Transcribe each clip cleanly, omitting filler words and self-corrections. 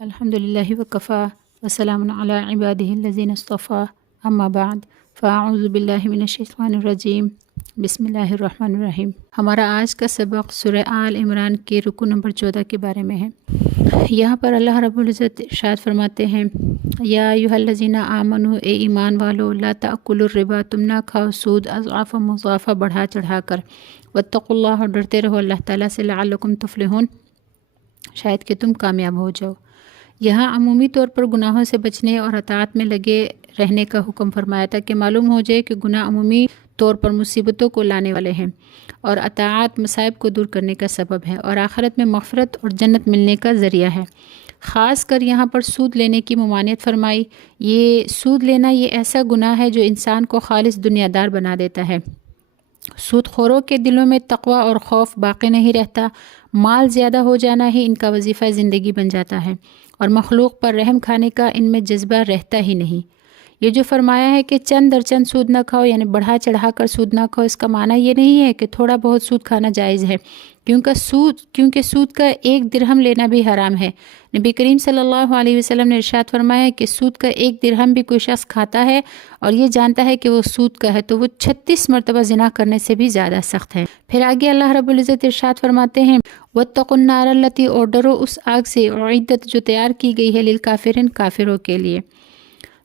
الحمدللہ وکفا وسلام علی عبادہ الذین اصطفیٰ اما بعد فاعوذ باللہ من الشیطان الرجیم بسم اللہ الرحمن الرحیم۔ ہمارا آج کا سبق سورہ آل عمران کے رکو نمبر 14 کے بارے میں ہے۔ یہاں پر اللہ رب العزت ارشاد فرماتے ہیں یا ایھا الذین آمنوا، اے ایمان والو، لا تأکلوا الربا، تم نہ کھاؤ سود اضعافا مضاعفہ بڑھا چڑھا کر، واتقوا اللہ، اور ڈرتے رہو اللہ تعالیٰ سے، لعلکم تفلحون، شاید کہ تم کامیاب ہو جاؤ۔ یہاں عمومی طور پر گناہوں سے بچنے اور اطاعت میں لگے رہنے کا حکم فرمایا تھا کہ معلوم ہو جائے کہ گناہ عمومی طور پر مصیبتوں کو لانے والے ہیں اور اطاعت مصائب کو دور کرنے کا سبب ہے اور آخرت میں مغفرت اور جنت ملنے کا ذریعہ ہے۔ خاص کر یہاں پر سود لینے کی ممانعت فرمائی۔ یہ سود لینا یہ ایسا گناہ ہے جو انسان کو خالص دنیا دار بنا دیتا ہے۔ سود خوروں کے دلوں میں تقوی اور خوف باقی نہیں رہتا، مال زیادہ ہو جانا ہی ان کا وظیفہ زندگی بن جاتا ہے اور مخلوق پر رحم کھانے کا ان میں جذبہ رہتا ہی نہیں۔ یہ جو فرمایا ہے کہ چند در چند سود نہ کھاؤ، یعنی بڑھا چڑھا کر سود نہ کھاؤ، اس کا معنی یہ نہیں ہے کہ تھوڑا بہت سود کھانا جائز ہے، کیونکہ سود کا ایک درہم لینا بھی حرام ہے۔ نبی کریم صلی اللہ علیہ وسلم نے ارشاد فرمایا کہ سود کا ایک درہم بھی کوئی شخص کھاتا ہے اور یہ جانتا ہے کہ وہ سود کا ہے تو وہ 36 مرتبہ زنا کرنے سے بھی زیادہ سخت ہے۔ پھر آگے اللہ رب العزت ارشاد فرماتے ہیں واتقوا النار التی، اور ڈرو اس آگ سے، اعدت جو تیار کی گئی ہے، للکافرین کافروں کے لیے۔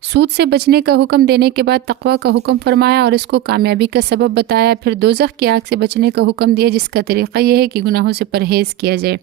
سود سے بچنے کا حکم دینے کے بعد تقوی کا حکم فرمایا اور اس کو کامیابی کا سبب بتایا۔ پھر دوزخ کی آگ سے بچنے کا حکم دیا، جس کا طریقہ یہ ہے کہ گناہوں سے پرہیز کیا جائے،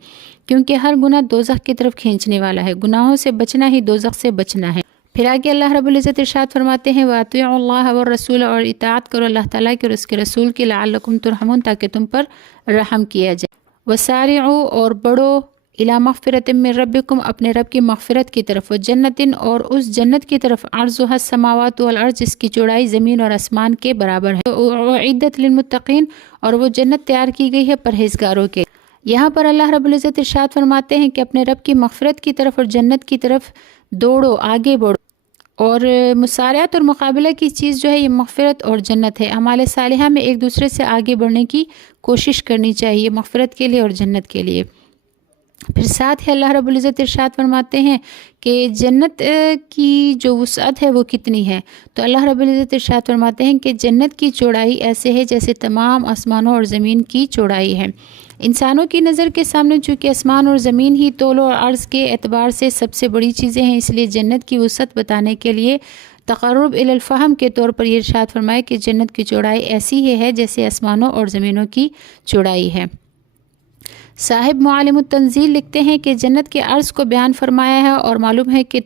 کیونکہ ہر گناہ دوزخ کی طرف کھینچنے والا ہے۔ گناہوں سے بچنا ہی دوزخ سے بچنا ہے۔ پھر آگے اللہ رب العزت ارشاد فرماتے ہیں وَأَطِیعُوا اللَّهَ وَالرَّسُولَ، اور اطاعت کرو اللہ تعالیٰ کی اور اس کے رسول کی، لعلکم ترحمون، تاکہ تم پر رحم کیا جائے۔ وَسَارِعُوا، اور بڑھو، اِلیٰ مغفرۃ من ربکم، اپنے رب کی مغفرت کی طرف، وجنت، اور اس جنت کی طرف، عرضھا السماوات والارض، جس کی چوڑائی زمین اور آسمان کے برابر ہے، اعدت للمتقین، اور وہ جنت تیار کی گئی ہے پرہیزگاروں کے۔ یہاں پر اللہ رب العزت ارشاد فرماتے ہیں کہ اپنے رب کی مغفرت کی طرف اور جنت کی طرف دوڑو، آگے بڑھو، اور مسارعت اور مقابلہ کی چیز جو ہے یہ مغفرت اور جنت ہے۔ اعمال صالحہ میں ایک دوسرے سے آگے بڑھنے کی کوشش کرنی چاہیے، مغفرت کے لیے اور جنت کے لیے۔ پھر ساتھ ہی اللہ رب العزت ارشاد فرماتے ہیں کہ جنت کی جو وسعت ہے وہ کتنی ہے، تو اللہ رب العزت ارشاد فرماتے ہیں کہ جنت کی چوڑائی ایسے ہے جیسے تمام آسمانوں اور زمین کی چوڑائی ہے۔ انسانوں کی نظر کے سامنے چونکہ آسمان اور زمین ہی طول و عرض کے اعتبار سے سب سے بڑی چیزیں ہیں، اس لیے جنت کی وسعت بتانے کے لیے تقرب الی الفہم کے طور پر یہ ارشاد فرمائے کہ جنت کی چوڑائی ایسی ہی ہے جیسے آسمانوں اور زمینوں کی چوڑائی ہے۔ صاحب معالم التنزیل لکھتے ہیں کہ جنت کے عرض کو بیان فرمایا ہے اور معلوم ہے کہ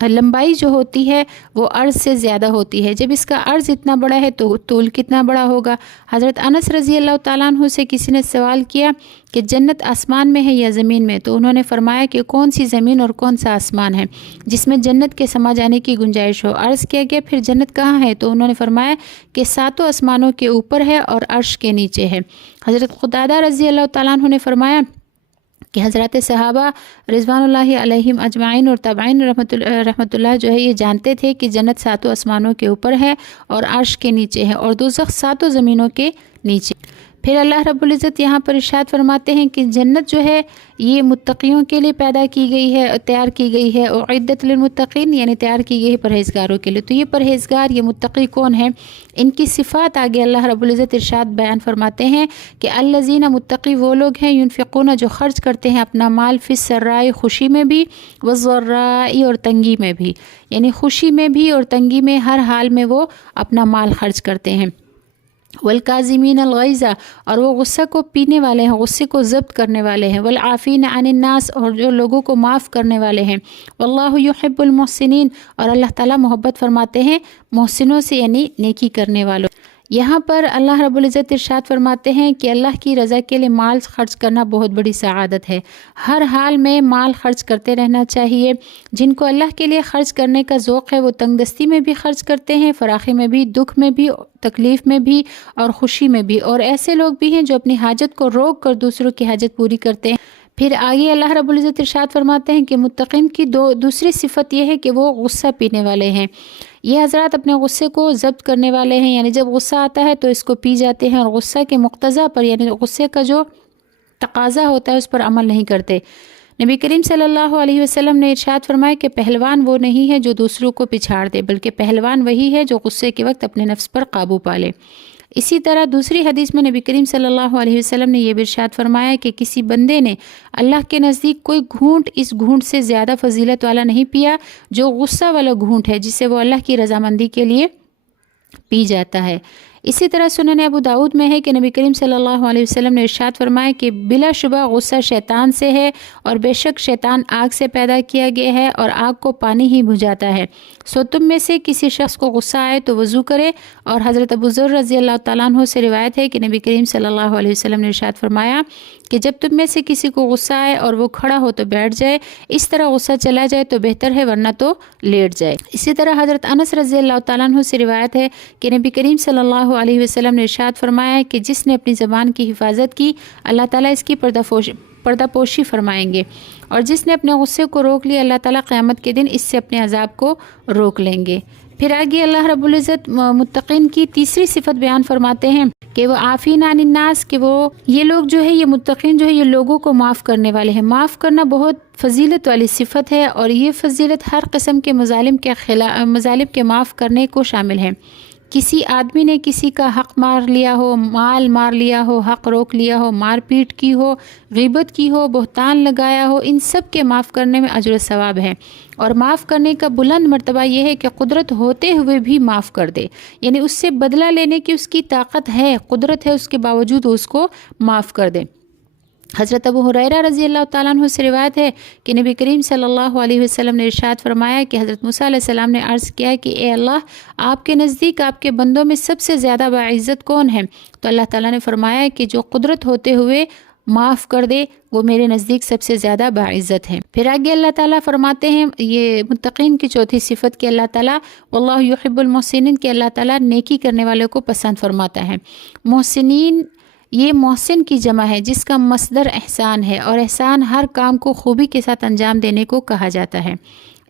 لمبائی جو ہوتی ہے وہ عرض سے زیادہ ہوتی ہے۔ جب اس کا عرض اتنا بڑا ہے تو طول کتنا بڑا ہوگا۔ حضرت انس رضی اللہ تعالیٰ عنہ سے کسی نے سوال کیا کہ جنت آسمان میں ہے یا زمین میں، تو انہوں نے فرمایا کہ کون سی زمین اور کون سا آسمان ہے جس میں جنت کے سما جانے کی گنجائش ہو۔ عرض کیا گیا پھر جنت کہاں ہے، تو انہوں نے فرمایا کہ 7 آسمانوں کے اوپر ہے اور عرش کے نیچے ہے۔ حضرت قتادہ رضی اللہ تعالیٰ عنہ نے فرمایا کہ حضرات صحابہ رضوان اللہ علیہم اجمعین اور تابعین رحمۃ اللہ جو ہے یہ جانتے تھے کہ جنت 7 آسمانوں کے اوپر ہے اور عرش کے نیچے ہے اور دوزخ 7 زمینوں کے نیچے۔ پھر اللہ رب العزت یہاں پر ارشاد فرماتے ہیں کہ جنت جو ہے یہ متقیوں کے لیے پیدا کی گئی ہے، تیار کی گئی ہے، اعدت للمتقین، یعنی تیار کی گئی ہے پرہیزگاروں کے لیے۔ تو یہ پرہیزگار، یہ متقی کون ہیں، ان کی صفات آگے اللہ رب العزت ارشاد بیان فرماتے ہیں کہ الذین، متقی وہ لوگ ہیں، ينفقون، جو خرچ کرتے ہیں اپنا مال، فی السراء، خوشی میں بھی، والضراء، اور تنگی میں بھی، یعنی خوشی میں بھی اور تنگی میں، ہر حال میں وہ اپنا مال خرچ کرتے ہیں۔ والکاظمین الغیظ، اور وہ غصہ کو پینے والے ہیں، غصے کو ضبط کرنے والے ہیں۔ والعافین عن الناس، اور جو لوگوں کو معاف کرنے والے ہیں۔ واللہ یحب المحسنین، اور اللہ تعالیٰ محبت فرماتے ہیں محسنوں سے، یعنی نیکی کرنے والوں۔ یہاں پر اللہ رب العزت ارشاد فرماتے ہیں کہ اللہ کی رضا کے لیے مال خرچ کرنا بہت بڑی سعادت ہے۔ ہر حال میں مال خرچ کرتے رہنا چاہیے۔ جن کو اللہ کے لیے خرچ کرنے کا ذوق ہے وہ تنگ دستی میں بھی خرچ کرتے ہیں، فراخی میں بھی، دکھ میں بھی، تکلیف میں بھی اور خوشی میں بھی، اور ایسے لوگ بھی ہیں جو اپنی حاجت کو روک کر دوسروں کی حاجت پوری کرتے ہیں۔ پھر آگے اللہ رب العزت ارشاد فرماتے ہیں کہ متقین کی دوسری صفت یہ ہے کہ وہ غصہ پینے والے ہیں۔ یہ حضرات اپنے غصے کو ضبط کرنے والے ہیں، یعنی جب غصہ آتا ہے تو اس کو پی جاتے ہیں اور غصہ کے مقتضا پر، یعنی غصے کا جو تقاضا ہوتا ہے اس پر عمل نہیں کرتے۔ نبی کریم صلی اللہ علیہ وسلم نے ارشاد فرمایا کہ پہلوان وہ نہیں ہے جو دوسروں کو پچھاڑ دے، بلکہ پہلوان وہی ہے جو غصے کے وقت اپنے نفس پر قابو پا لے۔ اسی طرح دوسری حدیث میں نبی کریم صلی اللہ علیہ وسلم نے یہ بھی ارشاد فرمایا کہ کسی بندے نے اللہ کے نزدیک کوئی گھونٹ اس گھونٹ سے زیادہ فضیلت والا نہیں پیا جو غصہ والا گھونٹ ہے، جس سے وہ اللہ کی رضامندی کے لیے پی جاتا ہے۔ اسی طرح سنن ابو داؤد میں ہے کہ نبی کریم صلی اللہ علیہ وسلم نے ارشاد فرمایا کہ بلا شبہ غصہ شیطان سے ہے، اور بے شک شیطان آگ سے پیدا کیا گیا ہے اور آگ کو پانی ہی بجھاتا ہے۔ سو تم میں سے کسی شخص کو غصہ آئے تو وضو کرے۔ اور حضرت ابو ذر رضی اللہ تعالیٰ عنہ سے روایت ہے کہ نبی کریم صلی اللہ علیہ وسلم نے ارشاد فرمایا کہ جب تم میں سے کسی کو غصہ آئے اور وہ کھڑا ہو تو بیٹھ جائے، اس طرح غصہ چلا جائے تو بہتر ہے، ورنہ تو لیٹ جائے۔ اسی طرح حضرت انس رضی اللہ تعالیٰ عنہ سے روایت ہے کہ نبی کریم صلی اللہ علیہ وسلم نے ارشاد فرمایا کہ جس نے اپنی زبان کی حفاظت کی، اللہ تعالیٰ اس کی پردہ پوشی فرمائیں گے، اور جس نے اپنے غصے کو روک لیا، اللہ تعالیٰ قیامت کے دن اس سے اپنے عذاب کو روک لیں گے۔ پھر آگے اللہ رب العزت متقین کی تیسری صفت بیان فرماتے ہیں کہ وہ عافین عن الناس، کہ وہ یہ لوگ جو ہے، یہ متقین جو ہے، یہ لوگوں کو معاف کرنے والے ہیں۔ معاف کرنا بہت فضیلت والی صفت ہے، اور یہ فضیلت ہر قسم کے مظالم کے معاف کرنے کو شامل ہے۔ کسی آدمی نے کسی کا حق مار لیا ہو، مال مار لیا ہو، حق روک لیا ہو، مار پیٹ کی ہو، غیبت کی ہو، بہتان لگایا ہو، ان سب کے معاف کرنے میں اجر و ثواب ہے۔ اور معاف کرنے کا بلند مرتبہ یہ ہے کہ قدرت ہوتے ہوئے بھی معاف کر دے، یعنی اس سے بدلہ لینے کی اس کی طاقت ہے، قدرت ہے، اس کے باوجود اس کو معاف کر دے۔ حضرت ابو ہریرہ رضی اللہ تعالیٰ عنہ سے روایت ہے کہ نبی کریم صلی اللہ علیہ وسلم نے ارشاد فرمایا کہ حضرت موسیٰ علیہ السلام نے عرض کیا کہ اے اللہ، آپ کے نزدیک آپ کے بندوں میں سب سے زیادہ باعزت کون ہے؟ تو اللہ تعالیٰ نے فرمایا کہ جو قدرت ہوتے ہوئے معاف کر دے وہ میرے نزدیک سب سے زیادہ باعزت ہے۔ پھر آگے اللہ تعالیٰ فرماتے ہیں، یہ متقین کی چوتھی صفت کہ اللہ تعالیٰ واللہ یحب المحسنین، کہ اللہ تعالیٰ نیکی کرنے والوں کو پسند فرماتا ہے۔ محسنین، یہ محسن کی جمع ہے جس کا مصدر احسان ہے، اور احسان ہر کام کو خوبی کے ساتھ انجام دینے کو کہا جاتا ہے۔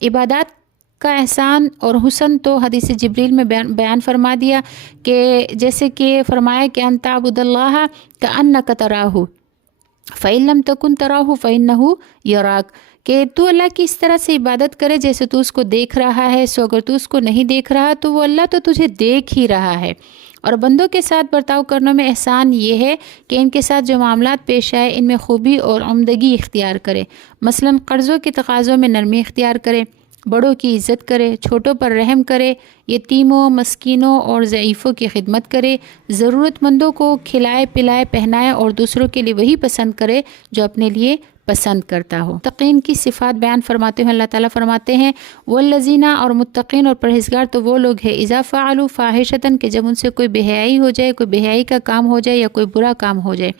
عبادات کا احسان اور حسن تو حدیث جبریل میں بیان فرما دیا، کہ جیسے کہ فرمایا کہ ان تعبد اللہ کأنک تراہ فإن لم تکن تراہ فإنہ یراک، کہ تو اللہ کی اس طرح سے عبادت کرے جیسے تو اس کو دیکھ رہا ہے، سو اگر تو اس کو نہیں دیکھ رہا تو وہ اللہ تو تجھے دیکھ ہی رہا ہے۔ اور بندوں کے ساتھ برتاؤ کرنے میں احسان یہ ہے کہ ان کے ساتھ جو معاملات پیش آئے ان میں خوبی اور عمدگی اختیار کرے، مثلا قرضوں کے تقاضوں میں نرمی اختیار کرے، بڑوں کی عزت کرے، چھوٹوں پر رحم کرے، یتیموں، مسکینوں اور ضعیفوں کی خدمت کرے، ضرورت مندوں کو کھلائے پلائے پہنائے، اور دوسروں کے لیے وہی پسند کرے جو اپنے لیے پسند کرتا ہو۔ متقین کی صفات بیان فرماتے ہوئے اللہ تعالیٰ فرماتے ہیں والذین، اور متقین اور پرہیزگار تو وہ لوگ ہیں اذا فعلوا فاحشۃ، کہ جب ان سے کوئی بے حیائی ہو جائے، کوئی بے حیائی کا کام ہو جائے یا کوئی برا کام ہو جائے،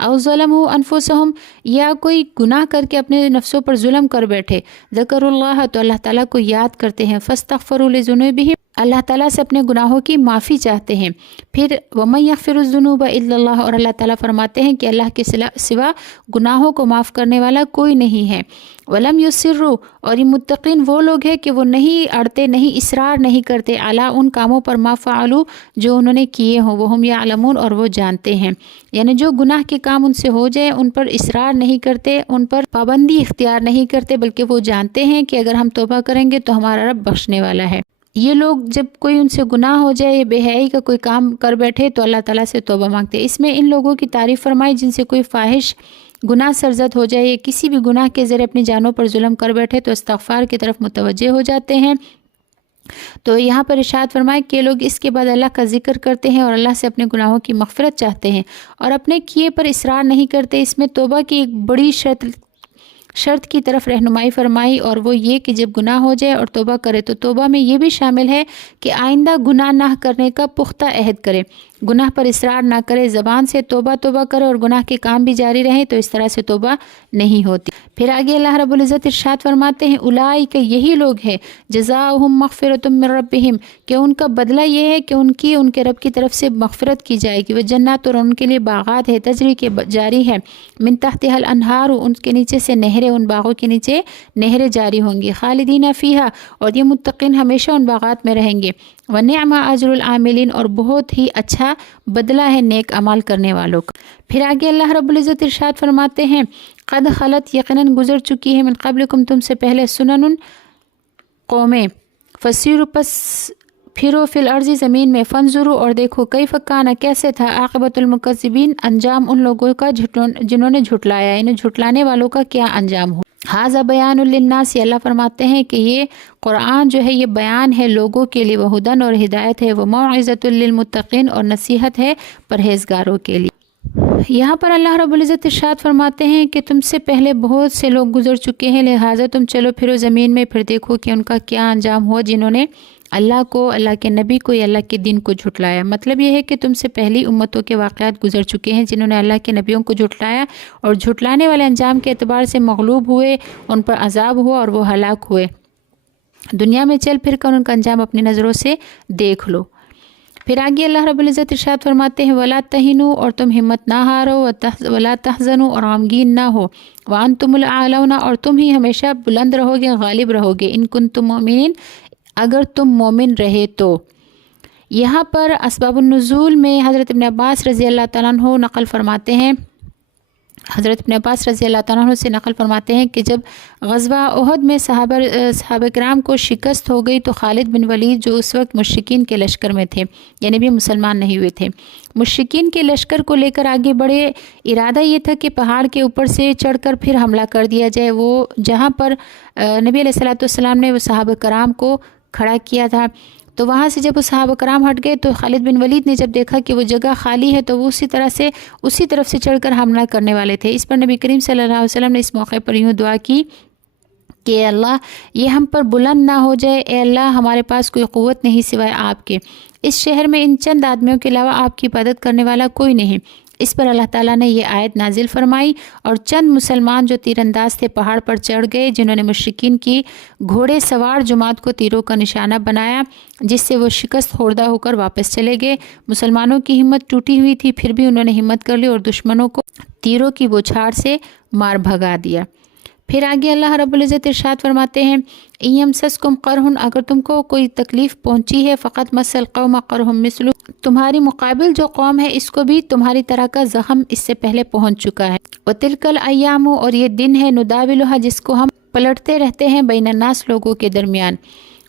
او ظلموا انفسہم، یا کوئی گناہ کر کے اپنے نفسوں پر ظلم کر بیٹھے، ذکروا اللہ، تو اللہ تعالیٰ کو یاد کرتے ہیں، فاستغفروا لذنوبہم، اللہ تعالیٰ سے اپنے گناہوں کی معافی چاہتے ہیں۔ پھر وَمَن يَغْفِرُ الذُّنُوبَ إِلَّا اللَّهُ، اور اللہ تعالیٰ فرماتے ہیں کہ اللہ کے سوا گناہوں کو معاف کرنے والا کوئی نہیں ہے۔ وَلَمْ يُصِرُّوا، اور یہ متقین وہ لوگ ہیں کہ وہ نہیں اڑتے، نہیں اصرار نہیں کرتے، علی ان کاموں پر ما فعلوا، جو انہوں نے کیے ہوں، وَهُمْ يَعْلَمُونَ، اور وہ جانتے ہیں، یعنی جو گناہ کے کام ان سے ہو جائے ان پر اصرار نہیں کرتے، ان پر پابندی اختیار نہیں کرتے، بلکہ وہ جانتے ہیں کہ اگر ہم توبہ کریں گے تو ہمارا رب بخشنے والا ہے۔ یہ لوگ جب کوئی ان سے گناہ ہو جائے یا بے حیائی کا کوئی کام کر بیٹھے تو اللہ تعالیٰ سے توبہ مانگتے ہیں۔ اس میں ان لوگوں کی تعریف فرمائی جن سے کوئی فاحش گناہ سرزد ہو جائے یا کسی بھی گناہ کے ذریعے اپنی جانوں پر ظلم کر بیٹھے تو استغفار کی طرف متوجہ ہو جاتے ہیں۔ تو یہاں پر ارشاد فرمائے کہ لوگ اس کے بعد اللہ کا ذکر کرتے ہیں اور اللہ سے اپنے گناہوں کی مغفرت چاہتے ہیں اور اپنے کیے پر اصرار نہیں کرتے۔ اس میں توبہ کی ایک بڑی شرط کی طرف رہنمائی فرمائی، اور وہ یہ کہ جب گناہ ہو جائے اور توبہ کرے تو توبہ میں یہ بھی شامل ہے کہ آئندہ گناہ نہ کرنے کا پختہ عہد کرے، گناہ پر اصرار نہ کرے، زبان سے توبہ کرے اور گناہ کے کام بھی جاری رہیں، تو اس طرح سے توبہ نہیں ہوتی۔ پھر آگے اللہ رب العزت ارشاد فرماتے ہیں اولئک، یہی لوگ ہیں، جزاؤہم مغفرۃ من ربہم، کہ ان کا بدلہ یہ ہے کہ ان کے رب کی طرف سے مغفرت کی جائے گی، وہ جنات، اور ان کے لیے باغات ہے، تجری کے جاری ہے، من تحتها الانہار، ان کے نیچے سے نہریں نہریں، ان باغوں کے نیچے نہریں جاری ہوں گی، خالدین فیہا، اور یہ متقین ہمیشہ ان باغات میں رہیں گے، ونعم اجر العاملین، اور بہت ہی اچھا بدلہ ہے نیک عمل کرنے والوں کا۔ پھر آگے اللہ رب العزت ارشاد فرماتے ہیں قد خلت، یقیناً گزر چکی ہے، من قبلکم، تم سے پہلے، سنن قومیں، فسیروا، پس پھرو فی الارض، زمین میں، فانظروا، اور دیکھو، کیف کان، کیسے تھا، عاقبۃ المکذبین، انجام ان لوگوں کا جنہوں نے جھٹلایا، انہیں جھٹلانے والوں کا کیا انجام ہو۔ ھذا بیان للناس، اللہ فرماتے ہیں کہ یہ قرآن جو ہے یہ بیان ہے لوگوں کے لیے، وہدن، اور ہدایت ہے، وموعظۃ للمتقین، اور نصیحت ہے پرہیزگاروں کے لیے۔ یہاں پر اللہ رب العزت ارشاد فرماتے ہیں کہ تم سے پہلے بہت سے لوگ گزر چکے ہیں، لہٰذا تم چلو پھرو زمین میں، پھر دیکھو کہ ان کا کیا انجام ہوا جنہوں نے اللہ کو، اللہ کے نبی کو یا اللہ کے دین کو جھٹلایا۔ مطلب یہ ہے کہ تم سے پہلی امتوں کے واقعات گزر چکے ہیں جنہوں نے اللہ کے نبیوں کو جھٹلایا، اور جھٹلانے والے انجام کے اعتبار سے مغلوب ہوئے، ان پر عذاب ہوا اور وہ ہلاک ہوئے۔ دنیا میں چل پھر کر ان کا انجام اپنی نظروں سے دیکھ لو۔ پھر آگے اللہ رب العزت ارشاد فرماتے ہیں وَلَا تَهِنُوا، اور تم ہمت نہ ہارو، وَلَا تَحْزَنُوا، اور غمگین نہ ہو، وَأَنْتُمُ الْأَعْلَوْنَ، اور تم ہی ہمیشہ بلند رہو گے، غالب رہو گے، إِن كُنتُم مُؤْمِنِينَ، اگر تم مومن رہے تو۔ یہاں پر اسباب النزول میں حضرت ابن عباس رضی اللہ تعالیٰ عنہ نقل فرماتے ہیں، حضرت ابن عباس رضی اللہ تعالیٰ عنہ سے نقل فرماتے ہیں کہ جب غزوہ احد میں صحابہ کرام کو شکست ہو گئی تو خالد بن ولید جو اس وقت مشرکین کے لشکر میں تھے، یعنی بھی مسلمان نہیں ہوئے تھے، مشرکین کے لشکر کو لے کر آگے بڑھے۔ ارادہ یہ تھا کہ پہاڑ کے اوپر سے چڑھ کر پھر حملہ کر دیا جائے، وہ جہاں پر نبی علیہ الصلوۃ والسلام نے وہ صحابہ کرام کو کھڑا کیا تھا، تو وہاں سے جب وہ صحابہ کرام ہٹ گئے تو خالد بن ولید نے جب دیکھا کہ وہ جگہ خالی ہے تو وہ اسی طرف سے چڑھ کر حملہ کرنے والے تھے۔ اس پر نبی کریم صلی اللہ علیہ وسلم نے اس موقع پر یوں دعا کی کہ اے اللہ یہ ہم پر بلند نہ ہو جائے، اے اللہ ہمارے پاس کوئی قوت نہیں سوائے آپ کے، اس شہر میں ان چند آدمیوں کے علاوہ آپ کی عبادت کرنے والا کوئی نہیں۔ اس پر اللہ تعالیٰ نے یہ آیت نازل فرمائی، اور چند مسلمان جو تیر انداز تھے پہاڑ پر چڑھ گئے، جنہوں نے مشرکین کی گھوڑے سوار جماعت کو تیروں کا نشانہ بنایا، جس سے وہ شکست خوردہ ہو کر واپس چلے گئے۔ مسلمانوں کی ہمت ٹوٹی ہوئی تھی، پھر بھی انہوں نے ہمت کر لی اور دشمنوں کو تیروں کی بوچھاڑ سے مار بھگا دیا۔ پھر آگے اللہ رب العزت ارشاد فرماتے ہیں إِن يَمْسَسْكُمْ قَرْحٌ، اگر تم کو کوئی تکلیف پہنچی ہے، فقط مَسَّ الْقَوْمَ قَرْحٌ مِثْلُ، تمہاری مقابل جو قوم ہے اس کو بھی تمہاری طرح کا زخم اس سے پہلے پہنچ چکا ہے۔ وَتِلْكَ الْأَيَّامُ، اور یہ دن ہے، نُدَاوِلُهَا، جس کو ہم پلٹتے رہتے ہیں، بین الناس، لوگوں کے درمیان۔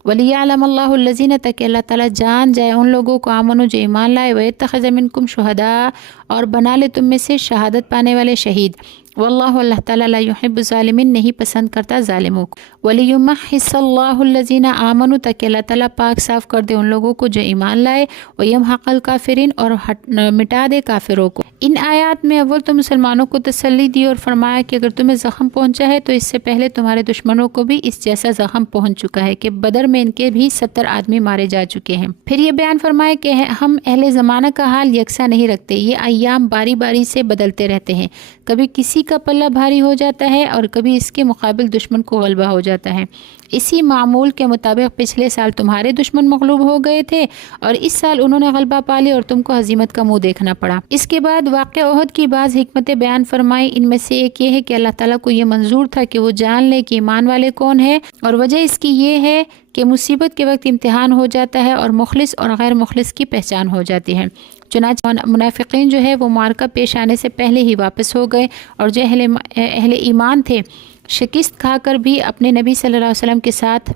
وَلِيَعْلَمَ اللَّهُ الَّذِينَ، تاکہ اللہ تعالیٰ جان جائے ان لوگوں کو، آمنوا، جو ایمان لائے، وَيَتَّخِذَ مِنْكُمْ شُهَدَاءَ، اور بنا لے تم میں سے شہادت پانے والے شہید۔ واللہ، اللہ تعالیٰ، لا يحب الظالمین، نہیں پسند کرتا ظالموں کو۔ وَلِيُمَحِّصَ اللَّهُ الَّذِينَ آمَنُوا، تاکہ اللہ تعالیٰ پاک صاف کر دے ان لوگوں کو جو ایمان لائے، وَيَمْحَقَ الْكَافِرِينَ، اور مٹا دے کافروں کو۔ ان آیات میں اول تو مسلمانوں کو تسلی دی اور فرمایا کہ اگر تمہیں زخم پہنچا ہے تو اس سے پہلے تمہارے دشمنوں کو بھی اس جیسا زخم پہنچ چکا ہے کہ بدر میں ان کے بھی 70 آدمی مارے جا چکے ہیں۔ پھر یہ بیان فرمایا کہ ہم اہل زمانہ کا حال یکساں نہیں رکھتے، یہ ایام باری باری سے بدلتے رہتے ہیں، کبھی کسی کا پلہ بھاری ہو جاتا ہے اور کبھی اس کے مقابل دشمن کو غلبہ ہو جاتا ہے۔ اسی معمول کے مطابق پچھلے سال تمہارے دشمن مغلوب ہو گئے تھے اور اس سال انہوں نے غلبہ پا لیا اور تم کو ہزیمت کا منہ دیکھنا پڑا۔ اس کے بعد واقعہ احد کی بعض حکمتیں بیان فرمائی، ان میں سے ایک یہ ہے کہ اللہ تعالیٰ کو یہ منظور تھا کہ وہ جان لے کہ ایمان والے کون ہیں، اور وجہ اس کی یہ ہے کہ مصیبت کے وقت امتحان ہو جاتا ہے اور مخلص اور غیر مخلص کی پہچان ہو جاتی ہے۔ چنانچہ منافقین جو ہے وہ معرکہ پیش آنے سے پہلے ہی واپس ہو گئے، اور جو اہل ایمان تھے شکست کھا کر بھی اپنے نبی صلی اللہ علیہ وسلم کے ساتھ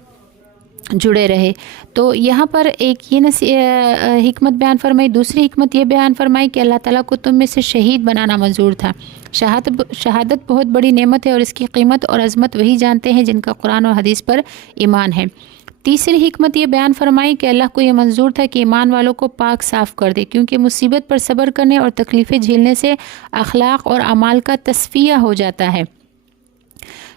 جڑے رہے۔ تو یہاں پر ایک یہ حکمت بیان فرمائی۔ دوسری حکمت یہ بیان فرمائی کہ اللہ تعالیٰ کو تم میں سے شہید بنانا منظور تھا۔ شہادت بہت بڑی نعمت ہے اور اس کی قیمت اور عظمت وہی جانتے ہیں جن کا قرآن اور حدیث پر ایمان ہے۔ تیسری حکمت یہ بیان فرمائی کہ اللہ کو یہ منظور تھا کہ ایمان والوں کو پاک صاف کر دے، کیونکہ مصیبت پر صبر کرنے اور تکلیفیں جھیلنے سے اخلاق اور اعمال کا تصفیہ ہو جاتا ہے۔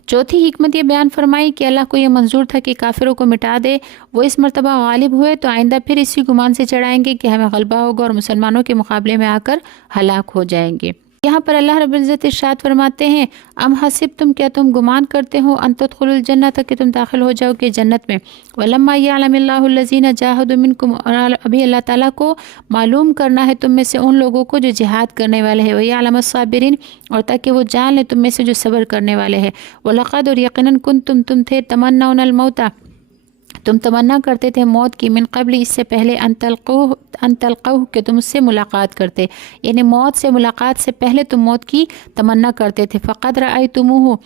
چوتھی حکمت یہ بیان فرمائی کہ اللہ کو یہ منظور تھا کہ کافروں کو مٹا دے، وہ اس مرتبہ غالب ہوئے تو آئندہ پھر اسی گمان سے چڑھائیں گے کہ ہمیں غلبہ ہوگا اور مسلمانوں کے مقابلے میں آ کر ہلاک ہو جائیں گے۔ یہاں پر اللہ رب العزت ارشاد فرماتے ہیں ام حسبتم، کیا تم گمان کرتے ہو ان تدخلوا الجنت کہ تم داخل ہو جاؤ گے جنت میں، ولما یعلم اللہ الذین جاہدوا منکم، اور ابھی اللہ تعالیٰ کو معلوم کرنا ہے تم میں سے ان لوگوں کو جو جہاد کرنے والے ہیں، ویعلم الصابرین، اور تاکہ وہ جان لے تم میں سے جو صبر کرنے والے ہیں، ولقد، اور یقیناً کنتم، تم تھے، تمنون الموت، تم تمنا کرتے تھے موت کی، من قبل، اس سے پہلے، ان تلقوہ کہ تم اس سے ملاقات کرتے، یعنی موت سے ملاقات سے پہلے تم موت کی تمنا کرتے تھے، فقد رأیتموہ،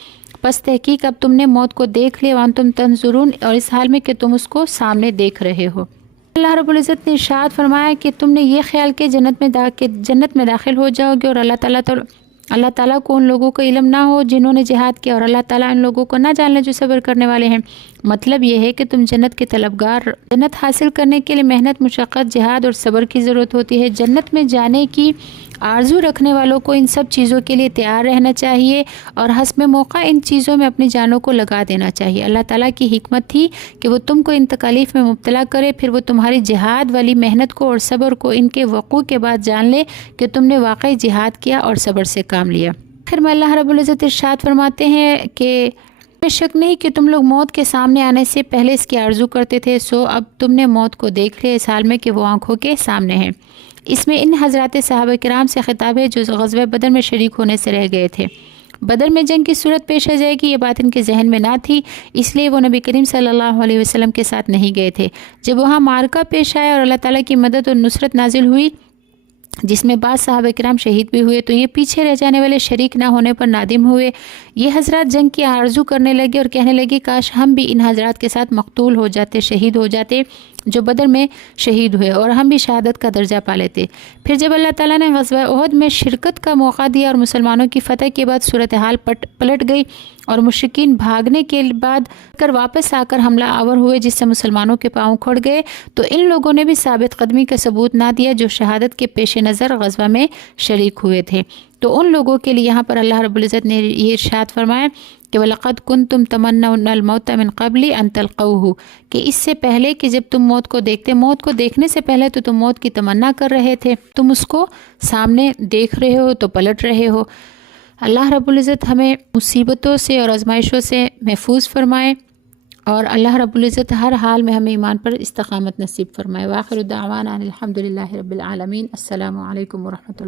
پس تحقیق اب تم نے موت کو دیکھ لیا، وانتم تنظرون، اور اس حال میں کہ تم اس کو سامنے دیکھ رہے ہو۔ اللہ رب العزت نے ارشاد فرمایا کہ تم نے یہ خیال کہ جنت میں داخل ہو جاؤ گے، اور اللہ تعالیٰ کو ان لوگوں کا علم نہ ہو جنہوں نے جہاد کیا، اور اللہ تعالیٰ ان لوگوں کو نہ جان لے جو صبر کرنے والے ہیں۔ مطلب یہ ہے کہ تم جنت کے طلبگار، جنت حاصل کرنے کے لیے محنت، مشقت، جہاد اور صبر کی ضرورت ہوتی ہے۔ جنت میں جانے کی آرزو رکھنے والوں کو ان سب چیزوں کے لیے تیار رہنا چاہیے اور حسب موقع ان چیزوں میں اپنی جانوں کو لگا دینا چاہیے۔ اللہ تعالیٰ کی حکمت تھی کہ وہ تم کو ان تکالیف میں مبتلا کرے، پھر وہ تمہاری جہاد والی محنت کو اور صبر کو ان کے وقوع کے بعد جان لے کہ تم نے واقعی جہاد کیا اور صبر سے کام لیا۔ پھر میں اللہ رب العزت ارشاد فرماتے ہیں کہ بے شک نہیں کہ تم لوگ موت کے سامنے آنے سے پہلے اس کی آرزو کرتے تھے، سو اب تم نے موت کو دیکھ لیا، اس حال میں کہ وہ آنکھوں کے سامنے ہے۔ اس میں ان حضرات صحابہ کرام سے خطاب ہے جو غزوہ بدر میں شریک ہونے سے رہ گئے تھے۔ بدر میں جنگ کی صورت پیش آ جائے گی، یہ بات ان کے ذہن میں نہ تھی، اس لیے وہ نبی کریم صلی اللہ علیہ وسلم کے ساتھ نہیں گئے تھے۔ جب وہاں معرکہ پیش آیا اور اللہ تعالیٰ کی مدد اور نصرت نازل ہوئی جس میں بعض صحابہ کرام شہید بھی ہوئے، تو یہ پیچھے رہ جانے والے شریک نہ ہونے پر نادم ہوئے۔ یہ حضرات جنگ کی آرزو کرنے لگے اور کہنے لگے کاش ہم بھی ان حضرات کے ساتھ مقتول ہو جاتے، شہید ہو جاتے جو بدر میں شہید ہوئے، اور ہم بھی شہادت کا درجہ پا لیتے۔ پھر جب اللہ تعالیٰ نے غزوہ احد میں شرکت کا موقع دیا اور مسلمانوں کی فتح کے بعد صورتحال پلٹ گئی اور مشرکین بھاگنے کے بعد واپس آ کر حملہ آور ہوئے جس سے مسلمانوں کے پاؤں کھڑ گئے، تو ان لوگوں نے بھی ثابت قدمی کا ثبوت نہ دیا جو شہادت کے پیش نظر غزوہ میں شریک ہوئے تھے۔ تو ان لوگوں کے لیے یہاں پر اللہ رب العزت نے یہ ارشاد فرمایا کہ وَلَقَدْ كُنْتُمْ تَمَنَّوْنَ الْمَوْتَ مِنْ قَبْلِ أَنْ تَلْقَوْهُ، کہ اس سے پہلے کہ جب تم موت کو دیکھتے، موت کو دیکھنے سے پہلے تو تم موت کی تمنا کر رہے تھے، تم اس کو سامنے دیکھ رہے ہو تو پلٹ رہے ہو۔ اللہ رب العزت ہمیں مصیبتوں سے اور آزمائشوں سے محفوظ فرمائے، اور اللہ رب العزت ہر حال میں ہمیں ایمان پر استقامت نصیب فرمائے۔ وآخر دعوانا الحمد للہ رب العالمین۔ السلام علیکم ورحمۃ اللہ۔